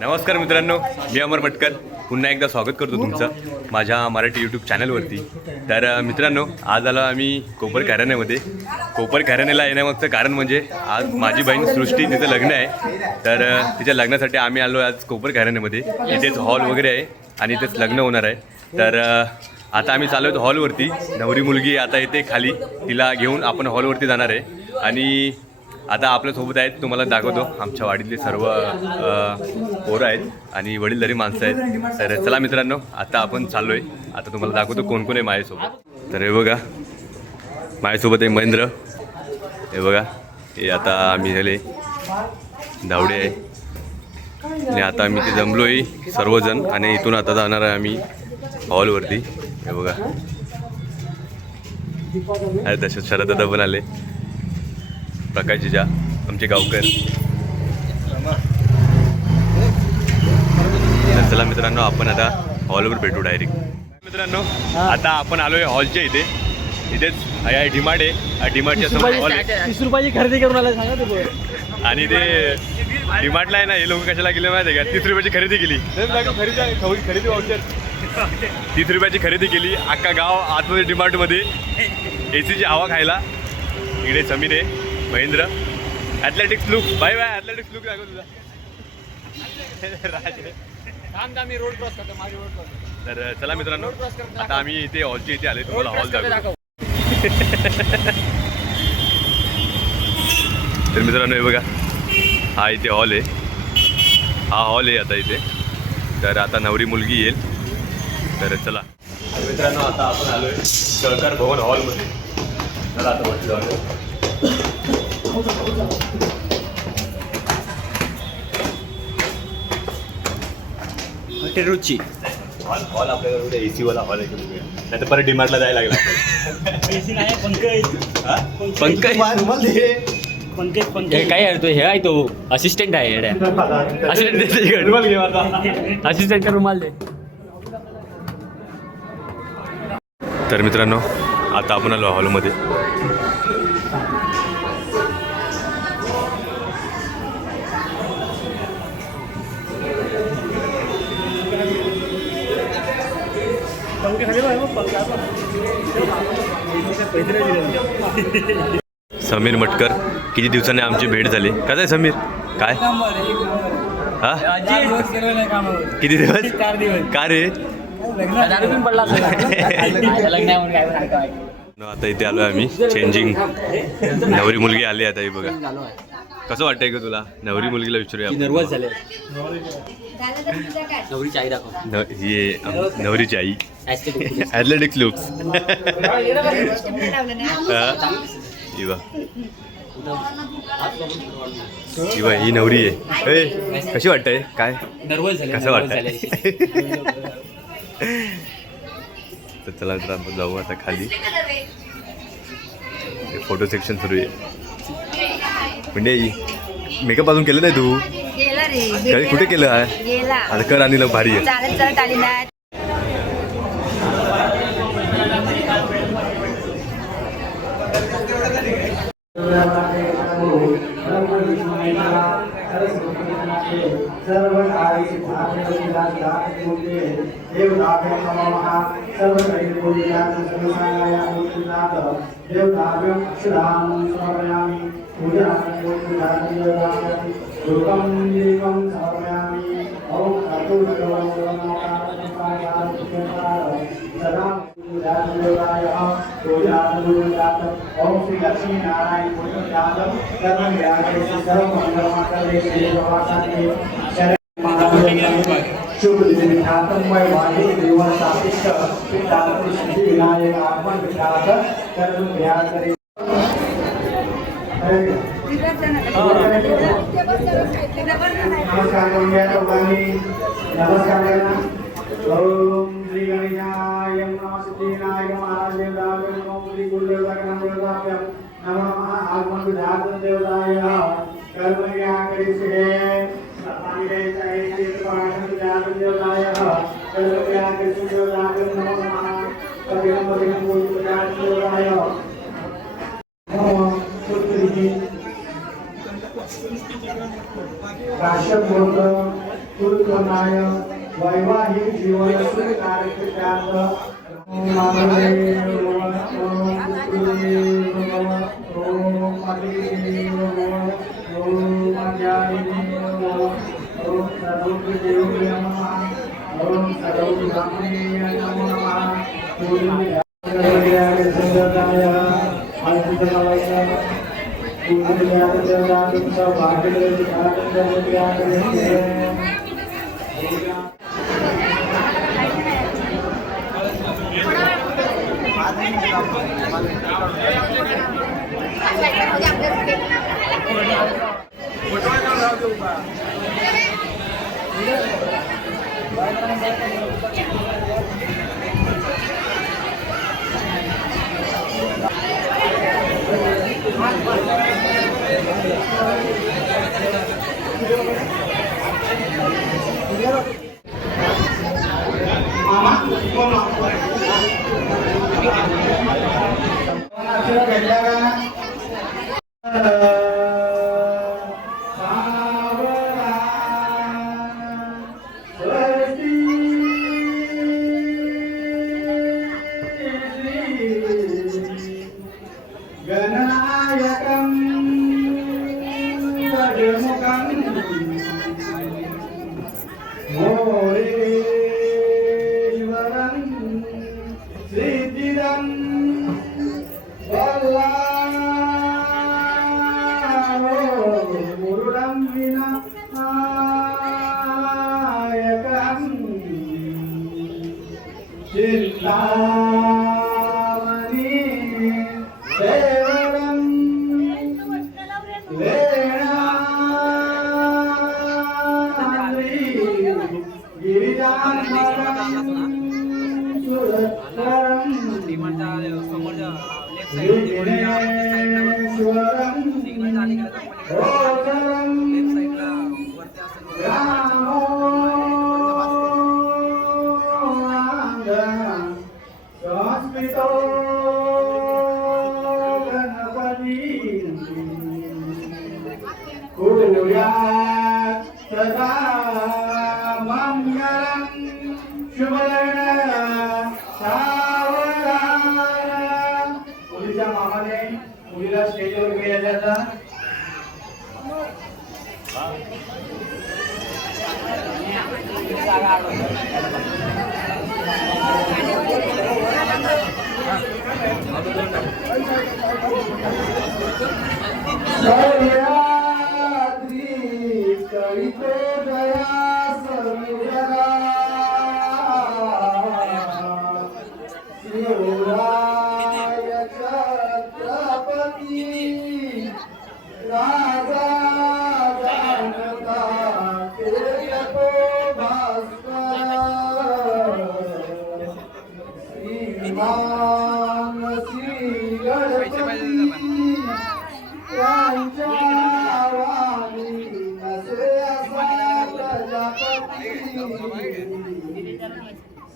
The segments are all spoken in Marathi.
नमस्कार मित्रांनो, मी अमर मटकर पुन्हा एकदा स्वागत करतो तुमचं माझ्या मराठी यूट्यूब चॅनलवरती. तर मित्रांनो, आज आलो आम्ही कोपर घराण्यामध्ये. कोपर घराण्याला येण्यामागचं कारण म्हणजे आज माझी बहीण सृष्टी तिचं लग्न आहे. तर तिच्या लग्नासाठी आम्ही आलो आज कोपर घराण्यामध्ये. इथेच हॉल वगैरे आहे आणि इथेच लग्न होणार आहे. तर आता आम्ही चाललो आहोत हॉलवरती. नवरी मुलगी आता येते खाली, तिला घेऊन आपण हॉलवरती जाणार आहे. आणि आता आपल्यासोबत आहेत, तुम्हाला दाखवतो आमच्या वाडीतले सर्व पोरं आहेत आणि वडीलधारी माणसं आहेत. तर चला मित्रांनो, आता आपण चाललो आहे. आता तुम्हाला दाखवतो कोण कोण आहे माझ्यासोबत. तर हे बघा, माझ्यासोबत आहे महेंद्र. हे बघा, हे आता आम्ही झाले धावडे आहे आणि आता आम्ही ते जमलो आहे सर्वजण आणि इथून आता जाणार आहे आम्ही हॉलवरती. हे बघा, अरे तसेच शरद दादा पण आले, प्रकाश जिजा आमचे गावकर. चला मित्रांनो, आपण आता हॉलवर भेटू डायरेक्ट. मित्रांनो, आता आपण आलोय हॉलच्या इथे. इथेच डिमार्ट आहे. डिमार्टच्या समोर हॉल आहे. 30 रुपयाची खरेदी करून आला सांगा ते. आणि ते डिमार्टला आहे ना, हे लोक कशाला गेले माहिती आहे का? 30 रुपयाची खरेदी केली. खरेदी वाउचर 30 रुपयाची खरेदी केली. अख्खा गाव आतमध्ये डिमार्टमध्ये एसीची हवा खायला. इकडे समीर आहे, Mahendra. Athletics look, bye bye. Athletics look दाखव तुझा. मी रोड क्रॉस करतो, माझी रोड क्रॉस. तर चला मित्रांनो, आता आम्ही इथे हॉलच्या इथे आले. तुम्हाला हॉल दाखव. तर मित्रांनो, हे बघा, हा इथे हॉल आहे. हा हॉल आहे आता इथे. तर आता नवरी मुलगी येईल. तर चला मित्रांनो, आता आपण आलोय सहकार भवन हॉलमध्ये. चला आता वरती जाऊया. रुची हॉल आपल्याकडे एसी वाला हॉल आहे. नाही तर परत डिमार्टला जायला लागला. एसी नाही, पंकज काय आहे तो? हे आहे तो असिस्टंट आहे. असिस्टंटचा रुमाल दे. तर मित्रांनो, आता आपण आलो हॉलमध्ये. समीर मटकर, किती दिवसांनी आमची भेट झाली. कसं आहे समीर? काय हा, किती दिवस? 4 दिवस. का रे? पडला आता इथे आलो आम्ही चेंजिंग. नवरी मुलगी आली आता. हे बघा, कसं वाटतंय का तुला? नवरी मुलगीला विचारूया. नर्वस झाले. नवरीची आई दाखव. ही नवरीची आई. Athletics looks. इवा ही नवरी आहे. कशी वाटतंय? काय नर्वस झाले. कसं वाटतंय? तर चला तर आपण जाऊ आता खाली. फोटो सेक्शन सुरू आहे. म्हणजे मेकअप अजून केलं नाही तू? कुठे केलं आहे? आता कर आणि भारी आहे. सर्व कार्य देवताभ्यो नमः. सर्व देवताभ्यो शुद्धां समर्पयामि. दुर्गं देवं समर्पयामि. ओम ओम श्री लक्ष्मी नारायण शुभ विख्यातम वैवाहिक जीवन सात्विक पिताश्री सिद्धि विनायक आगमन विख्यात कर्म ध्यान करे. नमस्कार करूया दोघांनी. नमस्कार करा. ओम श्री गणेशाय नमः. सिद्धिविनायक महाराज देवताभ्यो नमः. श्री गुरुदेवताय नमः. आगमन विख्यात देवताय कर्म ध्यान करे. काश्यप सुरक्षणाय वैवाहिक जीवन सुखार्थ मानवे गणायकं गजमुखं मोरेश्वरं सिद्धिदं वल्लामुरुडं विनायकं चिन्तामणि देवरं वेणाद्रि गिरिजानरं सुरत्वरं विघ्नेश्वरं गोचरं ग्रामोऽङ्गं संस्कृतो कुर्यात् सदा मङ्गलं शुभलग्न सावधान. मुलीच्या मामाने मुलीला स्टेजवर घेऊन जाता. सह्याद्री कळितो दया समुद्रा शिवराय छत्रपती राजा जानता केतो भास्कर श्रीमान श्री गणपती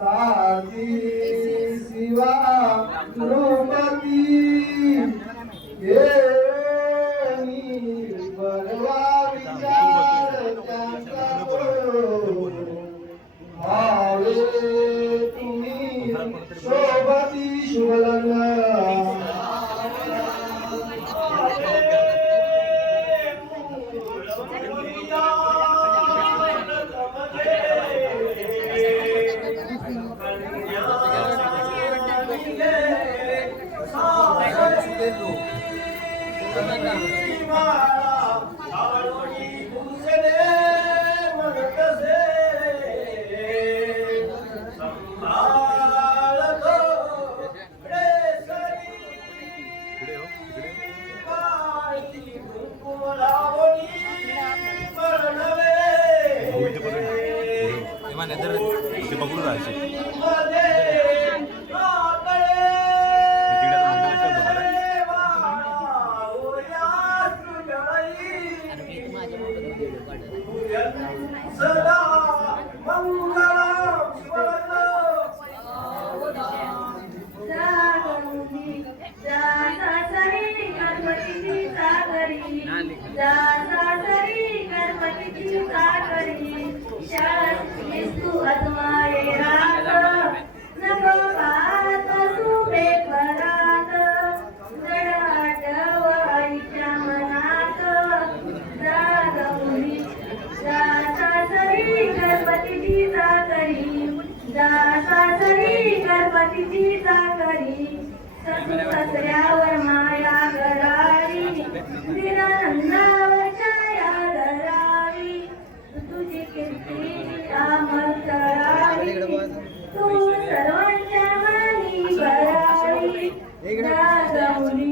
साधी शिवा द्रौपदी येणी बलवा विचार त्यांचा भावे तुम्ही सोबती शुभलग्न. सासरी गणपतीची चाकरी ससू सासऱ्यावर माया करावी निरानंदावर छाया धरावी तुझी कीर्ती अमर करावी तू सर्वांच्या मनी भरावी गौरी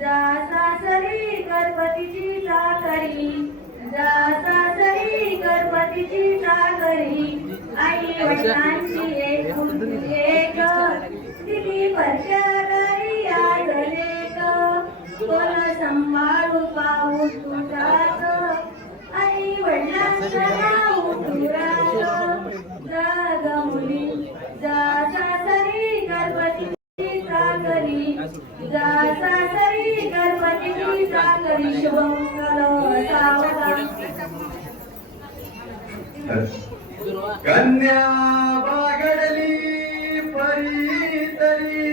जा सासरी गणपतीची चाकरी जा सासरी गणपतीची चाकरी आई वडिलांची एक किती वर्षाकारी आज लेक कोण सांभाळू पाहू तुझाच आई वडिलांचं नाव तुराच जाग मुली जा सासरी गणपतीची चाकरी जा सासरी गणपतीची चाकरी शुभमंगल कन्या बागडली परी तरी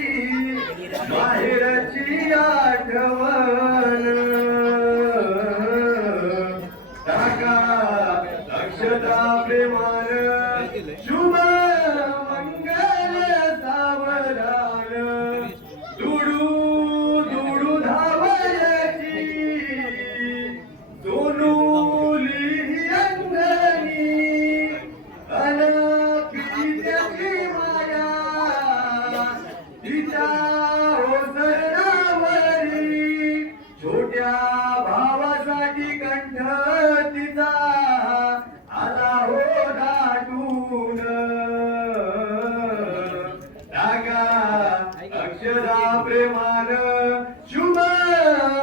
माहेरची आठवण टाका अक्षता प्रेमान शुभ मंगल सावधान दुडू दुडू धावयाची सोनूली अंगणी अनपित्याची माया तिच्या ओसरणावरी छोट्या भावासाठी कंठ तिचा आला हो दाटून टाका अक्षरा प्रेमान शुभ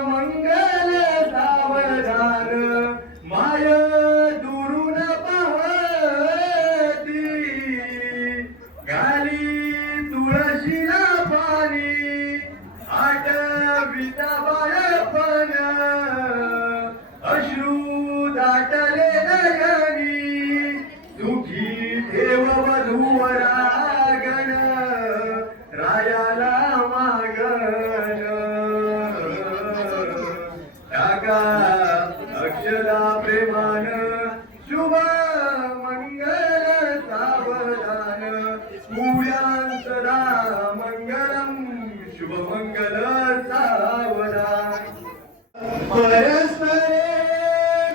मंगल सावधान माय दुरून पाहती गाली तुळशीला पाणी आठविता बाळपण अश्रू दाटले नयनी सुखी ठेव वधूवरा गण रायाला मागण टाका अक्षरा प्रेमान शुभ मंगल सावधान मूळ्यांसदा मंगलम शुभ मंगल सावधान परस्परे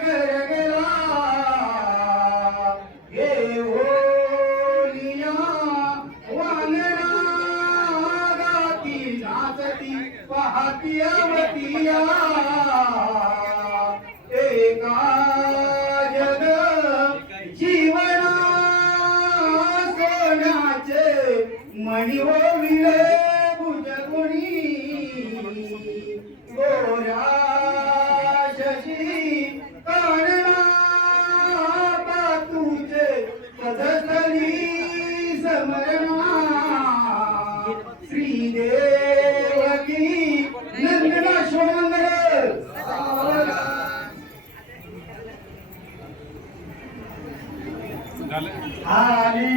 गरगला हे होलिया वांगणा गाती नाचती पाहती अवतिया एका जग जीवना सोन्याचे मणी ओविले भुजगुणी गोऱ्या शशी कारणा पातूचे पदस्थली समरणा श्रीदेवकी नंदना शुभमंगल आली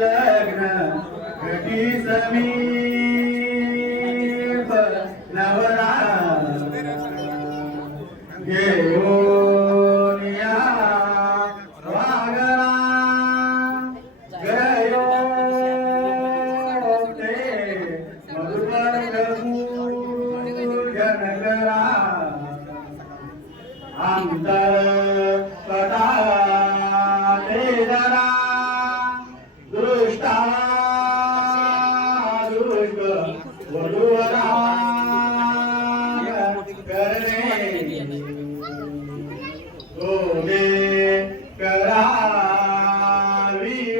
लग्न घटी समीप नवरा घेऊन या वागरा गयो ते मधुकर पूजन करा अंतर कटा ते जरा दृष्टा दृष्ट वधूवरा करणे दोघे करावी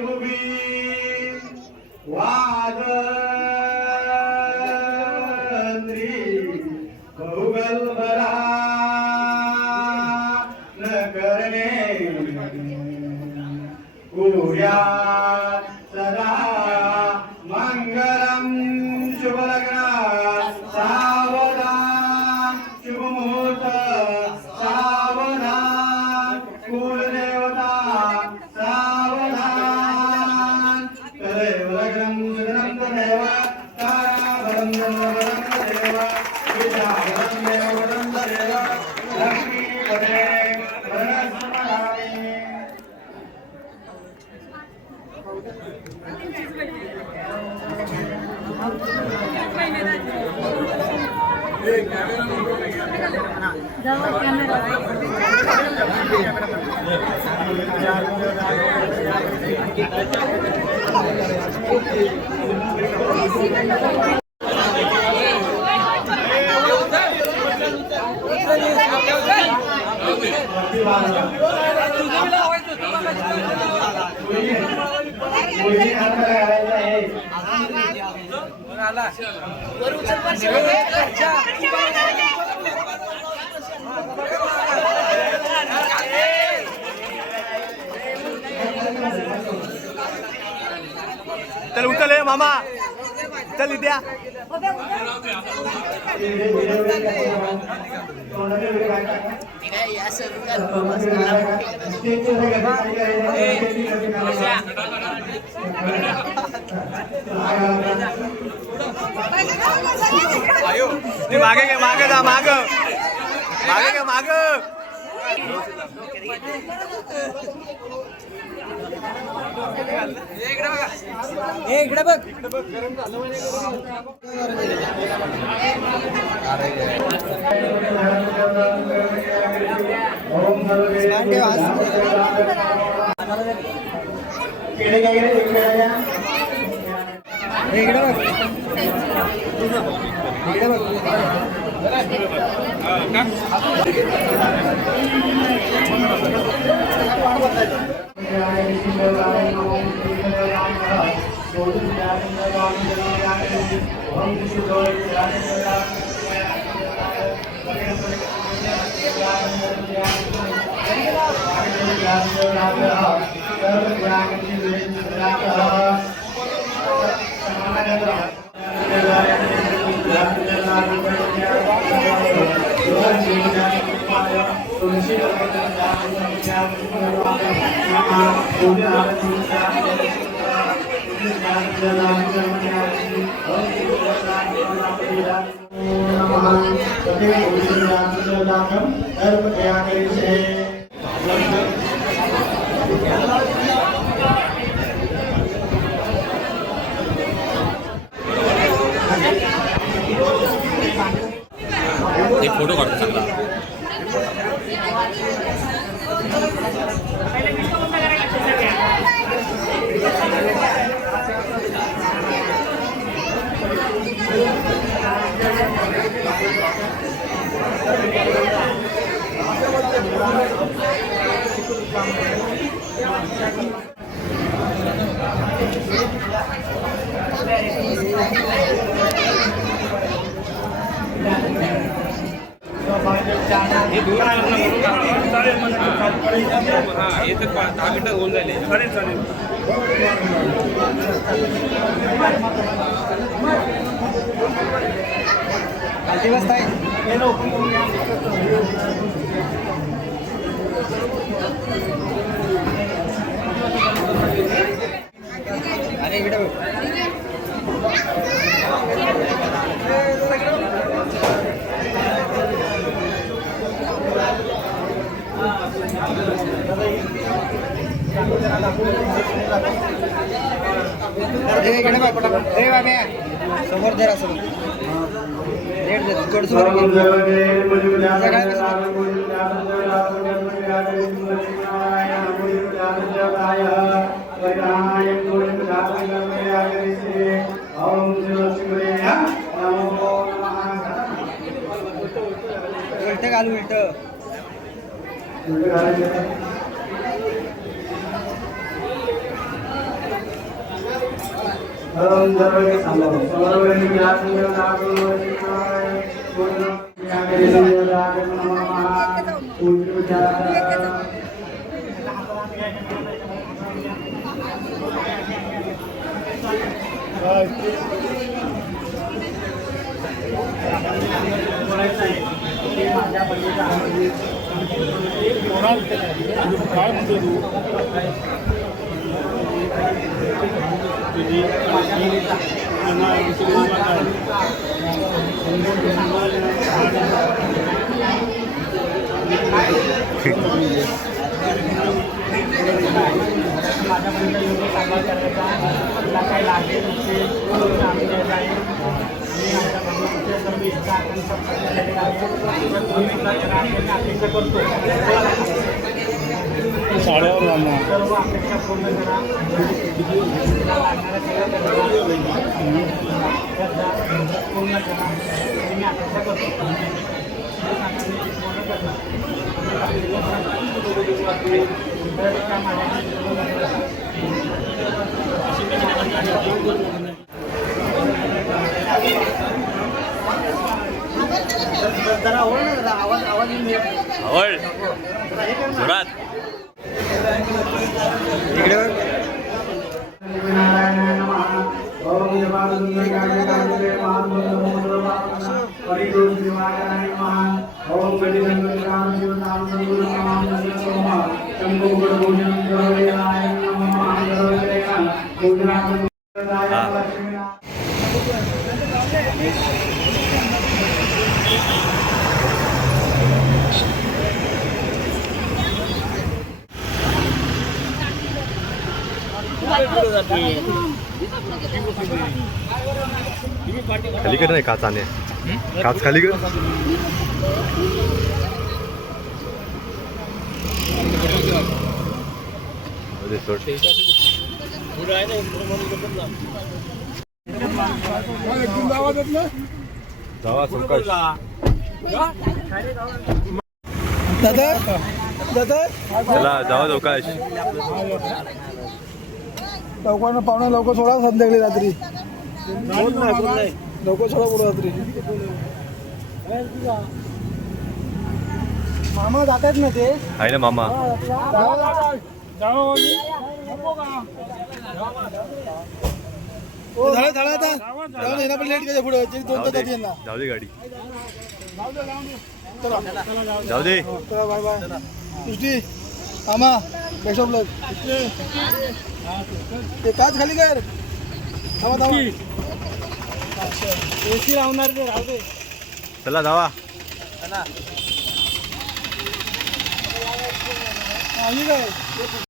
उभी वाद बहुगल बरा न करणे कुर्या सदा मंगलम शुभ लग्न सावधान शुभ मुहूर्त सावधान कुलदेवता सावधान तदेव लग्नं सुगनं तदेव ताराभरं देव विद्याभरं देव लक्ष्मीपते प्रणस्मरामि मुलगी हात घालायचा आहे. चल उचल हे मामा चल इथे मागे घे मागे जा माग मागे घे माग इकडे बघ केळे काय केले इकडे या. इकडे बघ इकडे बघ एक फोटो काढतो चांगला हे तर 10 मिनिटं होऊन जाईल. चालेल चालेल किती वाजता आहे अरे इकडे बघ इकडे बघ ए बाबे समोर दे असं उलट घालू उलट पूर्ण आवड जोरात इकडे बघ. खाली कर नाही काच आणे काच खाली कर अरे सोड. जावा संकाश. चला जावा चौकाश. लवकर पाहुणे लवकर सोडा संध्याकाळी रात्री लवकर सोडा पुढे रात्री. मामा जातात ना ते आहे ना मामा. लेट का पुढे जाऊ दे गाडी जाऊ दे. बाय बाय सृष्टी मामा बेस्ट ऑफ लक. ते काच खाली कर. थांबा थांबा एसी लावणार ते राहू दे. चला जावा. आम्ही काय